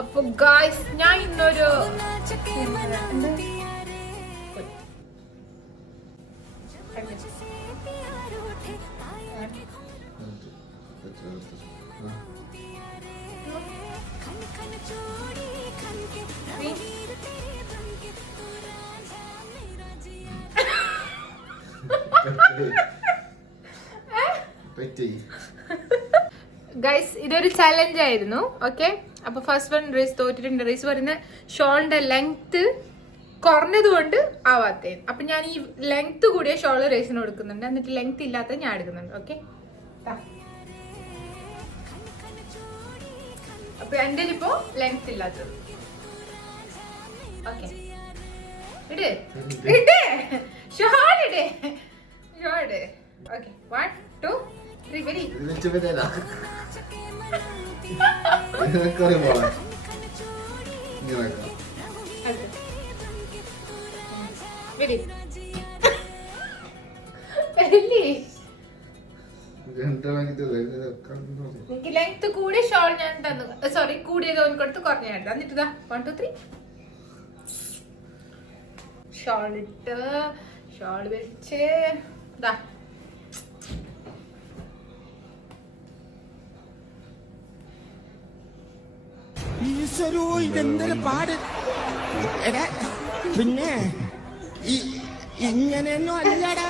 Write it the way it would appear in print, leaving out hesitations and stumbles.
അപ്പൊ ഗായ്സ് ഞാൻ ഇന്നൊരു ഗൈസ് ഇതൊരു ചലഞ്ച് ആയിരുന്നു. ഓക്കെ, അപ്പൊ ഫസ്റ്റ് വൺ റേസ് തോറ്റിട്ടുണ്ട്. റേസ് പറയുന്ന ഷോളിന്റെ ലെങ്ത് കുറഞ്ഞത് കൊണ്ട് ആവാത്തേ. അപ്പൊ ഞാൻ ഈ ലെങ്ത് കൂടിയ ഷോള് റേസിന് കൊടുക്കുന്നുണ്ട്, എന്നിട്ട് ലെങ്ത് ഇല്ലാത്ത ഞാൻ എടുക്കുന്നുണ്ട്. ഓക്കെ, അപ്പൊ എന്റെ ഇപ്പോ ലെങ്ത് ഇല്ലാത്തത്. ഓക്കെ, ഇട് ഇട് ഷോൾ ഇട് ഷോൾ. ഓക്കെ, 1 2 3 വെരി എനിക്ക് ലെങ്ത് കൂടിയ ഷോൾ ഞാൻ തന്നു. സോറി, കൂടിയത് ഓൻ കൊടുത്ത് കുറഞ്ഞ ഞാൻ തന്നിട്ട് 1 2 3 ഷോൾ ഇട്ട് ഷോൾ വെച്ച് ഇതാ. ഈശ്വരോ, ഇതെന്തൊരു പാട്. പിന്നെ ഇങ്ങനെയൊന്നും അല്ലടാ.